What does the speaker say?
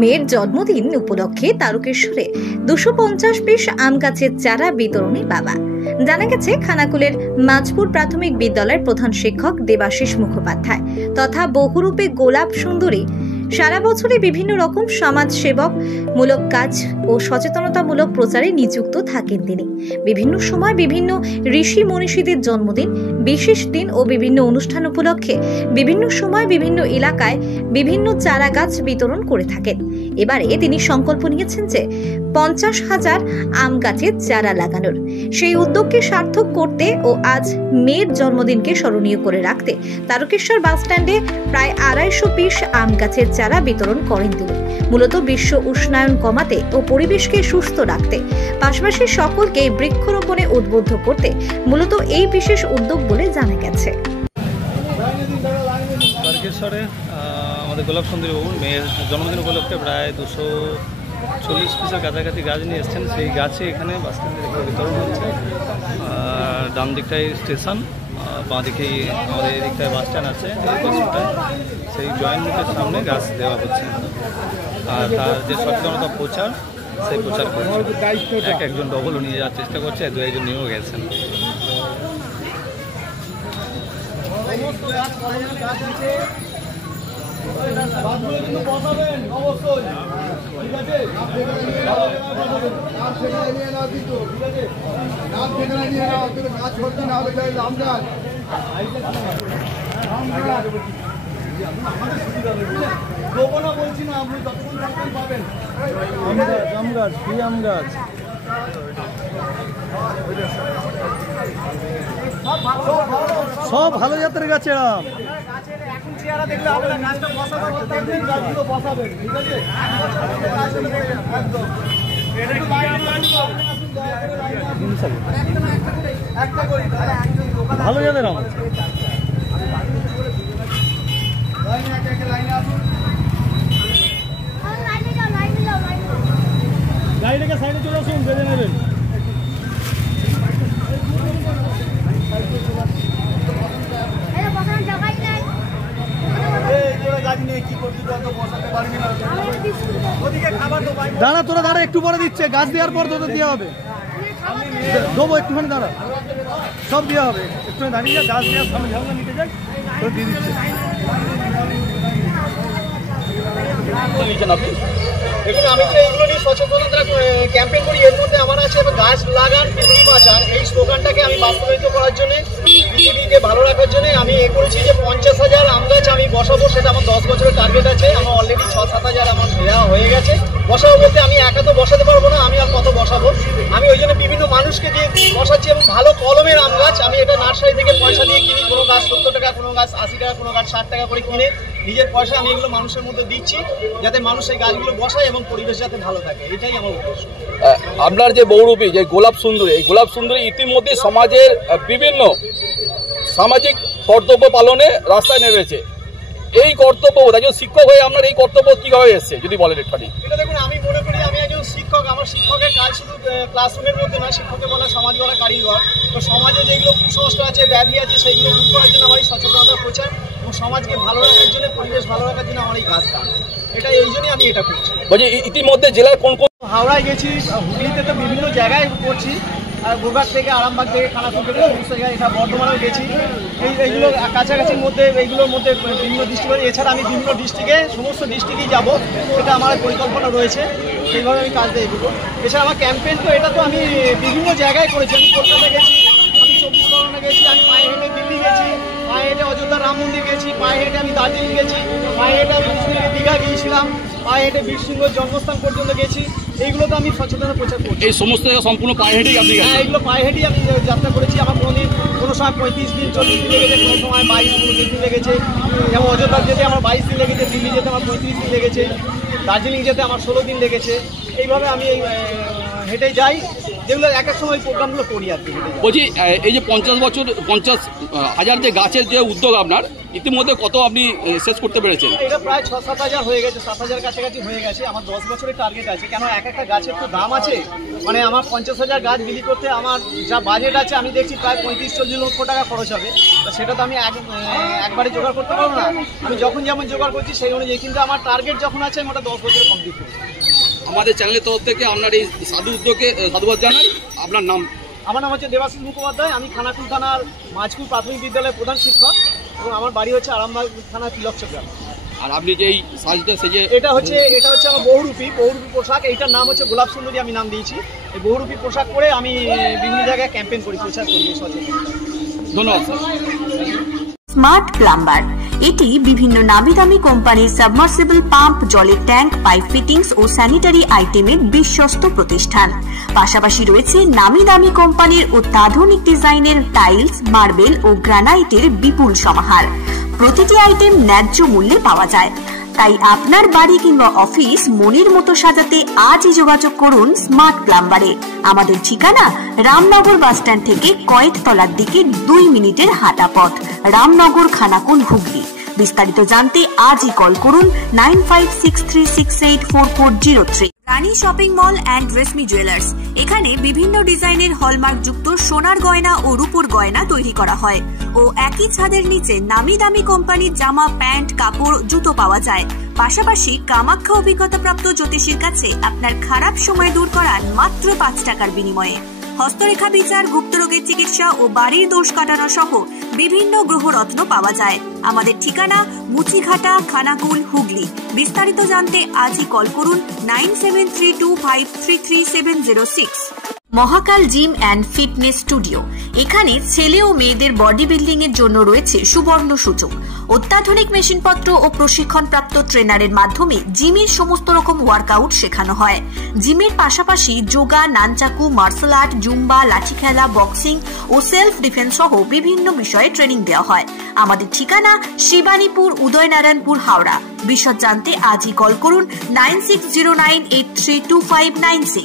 মেয়ের জন্মদিন উপলক্ষে তারকেশ্বরে 250 পিস আম গাছের চারা বিতরণী বাবা। জানা গেছে, খানাকুলের মাঝপুর প্রাথমিক বিদ্যালয়ের প্রধান শিক্ষক দেবাশিস মুখোপাধ্যায় তথা বহুরূপে গোলাপ সুন্দরী সারা বছরে বিভিন্ন রকম সমাজ সেবক মূলক কাজ ও সচেতনতামূলক প্রচারে নিযুক্ত থাকেন। তিনি বিভিন্ন সময় বিভিন্ন ঋষি মনীষীদের জন্মদিন, বিশেষ দিন ও বিভিন্ন অনুষ্ঠান উপলক্ষে বিভিন্ন সময় বিভিন্ন এলাকায় বিভিন্ন চারা গাছ বিতরণ করে থাকেন। এবারে তিনি সংকল্প নিয়েছেন যে 50,000 আম গাছের চারা লাগানোর। সেই উদ্যোগকে সার্থক করতে ও আজ মেয়ের জন্মদিনকে স্মরণীয় করে রাখতে তারকেশ্বর বাসস্ট্যান্ডে প্রায় 250 পিস আম গাছের চারা বিতরণ করেন তিনি। মূলত বিশ্ব উষ্ণায়ন কমাতে ও পরিবেশকে সুস্থ রাখতে, পাশাপাশি সকলকে বৃক্ষরোপণে উদ্বুদ্ধ করতে মূলত এই বিশেষ উদ্যোগ বলে জানা গেছে। তারকেশ্বরে আমাদের গোলাপ সুন্দরী বাবুর মেয়ের জন্মদিন উপলক্ষে প্রায় 240 পিসের কাছাকাছি গাছ নিয়ে এসছেন। সেই গাছে এখানে বাসস্ট্যান্ডে বিতরণ হচ্ছে। ডান দিকটায় স্টেশন, বাঁ দিকেই আমাদের এই দিকটায় বাসস্ট্যান্ড আছে, এই বাসটায় সেই জয়েন্ট রুটের সামনে গাছ দেওয়া হচ্ছে। আর তার যে সচেতনতা প্রচার, সেই প্রচার করছে। একজন ডবলও নিয়ে যাওয়ার চেষ্টা করছে, 2-1 নিয়েও গেছেন। সব ভালো জাতের গাছের আম। ভালো জাতের আম গাড়িটাকে সাইডে চলে আসুন, বেঁধে নেবেন। দাঁড়া, তোরা দাঁড়া, একটু পরে দিচ্ছে। গাছ দেওয়ার পর তোদের দেওয়া হবে। দেবো, একটুখানি দাঁড়া, সব দেওয়া হবে। একটুখানি দাঁড়িয়ে যা, গাছ দেওয়ার সামনে ঝামেলা নিতে যাক, তোরা দিয়ে দিচ্ছে। দেখুন, আমি তো এইগুলো নিয়ে সচেতনতা ক্যাম্পেইন করি। এর মধ্যে আমার আছে গাছ লাগান পৃথিবী বাঁচান, এই স্লোগানটাকে আমি বাস্তবায়িত করার জন্য, পৃথিবীকে ভালো রাখার জন্য আমি করেছি যে 50,000 আম গাছ আমি বসাবো। সেটা আমার 10 বছরের টার্গেট আছে। আমার অলরেডি 6-7 হাজার আমার দেওয়া হয়ে গেছে। বসাবো বলতে আমি একা তো বসাতে পারবো না, আমি আর কত বসাবো। আমি ওই জন্য বিভিন্ন মানুষকে দিয়ে বসাচ্ছি এবং ভালো কলমের আম গাছ। আমি এটা নার্সারি থেকে পয়সা দিয়ে কিনি। কোনো গাছ 70 টাকা, কোনো গাছ 80 টাকা, কোনো গাছ 60 টাকা করে কিনে নিজের পয়সা আমি এগুলো মানুষের মধ্যে দিচ্ছি, যাতে মানুষ এই গাছগুলো বসায় এবং পরিবেশ যাতে ভালো থাকে। এটাই আমার উদ্দেশ্য। আপনার যে বহুরূপী যে গোলাপ সুন্দরী, এই গোলাপ সুন্দরী ইতিমধ্যে সমাজের বিভিন্ন সামাজিক কর্তব্য পালনে রাস্তায় নেমেছে। এই কর্তব্য একজন শিক্ষক হয়ে আপনার এই কর্তব্য কীভাবে এসছে যদি বলেন একটু। এটা দেখুন, আমি মনে করি আমি একজন শিক্ষক। আমার শিক্ষকের কাজ শুধু ক্লাসরুমের মধ্যে নয়, শিক্ষকের বলা সমাজ গড়া কারিগর। তো সমাজে যেগুলো কুসংস্কার আছে, ব্যাধি আছে, সেইগুলো দূর করার জন্য আমার এই সচেতনতা প্রচার এবং সমাজকে ভালো রাখার জন্য, পরিবেশ ভালো রাখার জন্য আমার এই গাছ দান। এটা এই জন্যই আমি এটা করছি। বলছি, ইতিমধ্যে জেলার কোন কোন? হাওড়ায় গেছি, হুগলিতে তো বিভিন্ন জায়গায় করছি। আর গোঘাট থেকে, আরামবাগ থেকে, খানাকুল থেকে সমস্ত জায়গায়, এটা বর্ধমানেও গেছি। এইগুলো কাছাকাছির মধ্যে, এইগুলোর মধ্যে বিভিন্ন ডিস্ট্রিক্টে, এছাড়া আমি বিভিন্ন ডিস্ট্রিক্টে, সমস্ত ডিস্ট্রিক্টেই যাবো, এটা আমার পরিকল্পনা রয়েছে। সেইভাবে আমি কাজ দিয়ে এগুলো। এছাড়া আমার ক্যাম্পেইন তো এটা তো আমি বিভিন্ন জায়গায় করেছি। আমি কলকাতা গেছি, আমি 24 পরগনা গেছি, আমি পায়ে হেঁটে দিল্লি গেছি, পায়ে হেঁটে অযোধ্যা রাম মন্দির গেছি, পায়ে হেঁটে আমি দার্জিলিং গেছি, পায়ে হেঁটে আমি দীঘা গিয়েছিলাম, পায়ে হেঁটে বীরসিংহের জন্মস্থান পর্যন্ত গেছি। এইগুলো তো আমি সচেতনতা প্রচার করছি। এই সমস্ত সম্পূর্ণ পায়ে হেঁটেই আপনি? হ্যাঁ, এগুলো পায়ে হেঁটেই আমি যাত্রা করেছি। আমার কোনো সময় 35 দিন 40 দিন লেগেছে, কোনো সময় 22 দিন লেগেছে। যেমন অযোধ্যা যেতে আমার 22 দিন লেগেছে, দিল্লি যেতে আমার 35 দিন লেগেছে, দার্জিলিং যেতে আমার 16 দিন লেগেছে। এইভাবে আমি হেঁটে যাই, যেগুলো এক এক সময় প্রোগ্রামগুলো করি আর কি। বলছি, এই যে 50,000 যে গাছের যে উদ্যোগ আপনার, ইতিমধ্যে কত আপনি শেষ করতে পেরেছেন? এটা প্রায় 6-7 হাজার হয়ে গেছে, 7 হাজার কাছাকাছি হয়ে গেছে। আমার 10 বছরের টার্গেট আছে, কেন এক একটা গাছের তো দাম আছে। মানে আমার 50 হাজার গাছ বিলি করতে আমার যা বাজেট আছে আমি দেখছি প্রায় 35-40 লক্ষ টাকা খরচ হবে। তো সেটা তো আমি একবারে জোগাড় করতে পারবো না, আমি যখন যেমন জোগাড় করছি সেই অনুযায়ী। কিন্তু আমার টার্গেট যখন আছে আমি ওটা 10 বছরে কমপ্লিট করবো। আমাদের চ্যানেলের তরফ থেকে আপনার এই সাধু উদ্যোগে সাধুবাদ জানাই। আপনার নাম? আমার নাম হচ্ছে দেবাশিস মুখোপাধ্যায়, আমি খানাকুল থানার মাঝপুর প্রাথমিক বিদ্যালয়ের প্রধান শিক্ষক এবং আমার বাড়ি হচ্ছে আরামবাগ থানা তিলকচক গ্রাম। আর আপনি যে এই সাজটা সেজে এটা হচ্ছে আমার বহুরূপী পোশাক, এইটার নাম হচ্ছে গোলাপ সুন্দরী, আমি নাম দিয়েছি। এই বহুরূপী পোশাক পরে আমি বিভিন্ন জায়গায় ক্যাম্পেইন করি, প্রচার করি সচেতন। ধন্যবাদ। স্মার্ট প্লাম্বার এটি বিভিন্ন নামি দামি কোম্পানির সাবমার্সিবল পাম্প, জলের ট্যাঙ্ক, পাইপ ফিটিংস ও স্যানিটারি আইটেমের বিশ্বস্ত প্রতিষ্ঠান। পাশাপাশি রয়েছে নামি দামি কোম্পানির অত্যাধুনিক ডিজাইনের টাইলস, মার্বেল ও গ্রানাইটের বিপুল সমাহার। প্রতিটি আইটেম ন্যায্য মূল্যে পাওয়া যায়। তাই আপনার বাড়ি কিংবা অফিস মনের মতো সাজাতে আজই যোগাযোগ করুন স্মার্ট প্লাম্বারে। আমাদের ঠিকানা রামনগর বাসস্ট্যান্ড থেকে কয়েকতলার দিকে 2 মিনিটের হাঁটা পথ, রামনগর, খানাকুল, হুগলি। বিস্তারিত জানতে আজই কল করুন 9563684403। Rani shopping mall and Reshmi jewellers, এখানে বিভিন্ন ডিজাইনের হলমার্ক যুক্ত সোনার গয়না ও রূপোর গয়না তৈরি করা হয় ও একই ছাদের নিচে নামি দামি কোম্পানির জামা, প্যান্ট, কাপড়, জুতো পাওয়া যায়। পাশাপাশি কামাখ্যা অভিজ্ঞতাপ্রাপ্ত জ্যোতিষীর কাছে আপনার খারাপ সময় দূর করান মাত্র 5 টাকার বিনিময়ে। হস্তরেখা বিচার, গুপ্তরোগের চিকিৎসা ও বাড়ির দোষ কাটানো সহ বিভিন্ন গ্রহরত্ন পাওয়া যায়। আমাদের ঠিকানা মুচিঘাটা, খানাকুল, হুগলি। বিস্তারিত জানতে আজই কল করুন 9732533706। মহাকাল জিম অ্যান্ড ফিটনেস স্টুডিও, এখানে ছেলে ও মেয়েদের বডি বিল্ডিং এর জন্য রয়েছে সুবর্ণ সুযোগ। অত্যাধুনিক মেশিনপত্র ও প্রশিক্ষণপ্রাপ্ত ট্রেনারের মাধ্যমে জিমের সমস্ত রকম ওয়ার্কআউট শেখানো হয়। জিমের পাশাপাশি yoga, nunchaku, martial art, Zumba, লাঠি খেলা, বক্সিং ও সেলফ ডিফেন্স সহ বিভিন্ন বিষয়ে ট্রেনিং দেওয়া হয়। আমাদের ঠিকানা শিবানীপুর, উদয়নারায়ণপুর, হাওড়া। বিশদ জানতে আজই কল করুন 9609832596।